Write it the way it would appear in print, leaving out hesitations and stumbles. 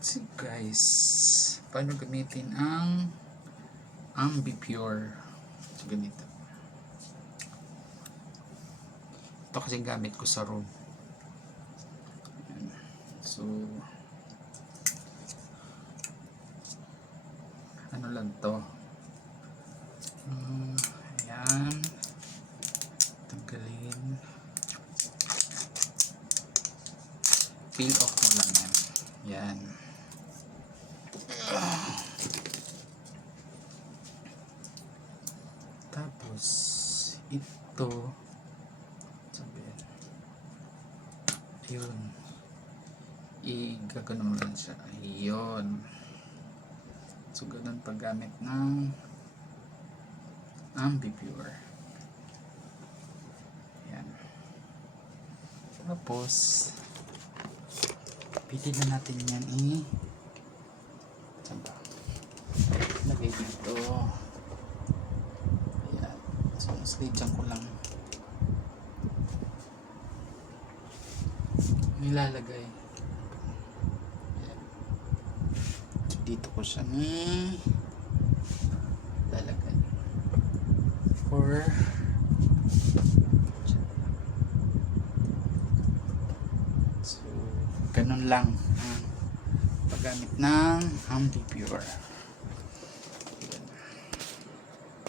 So guys, paano gamitin ang Ambipure? So ganito. Ito kasi gamit ko sa room. Ayan. So ano lang to, ayan, tanggalin, peel off mo lang yan. Yan. Tapos ito, sabihin, yun, igagano mo lang siya. Ayun. So ganun paggamit ng Ambipure. Yan. Tapos pili na natin yan saan ba? Lagay dito. Ayan. So slide dyan ko lang nilalagay. Ayan. So dito ko siya lalagay for ganun lang ang paggamit ng Ambipure.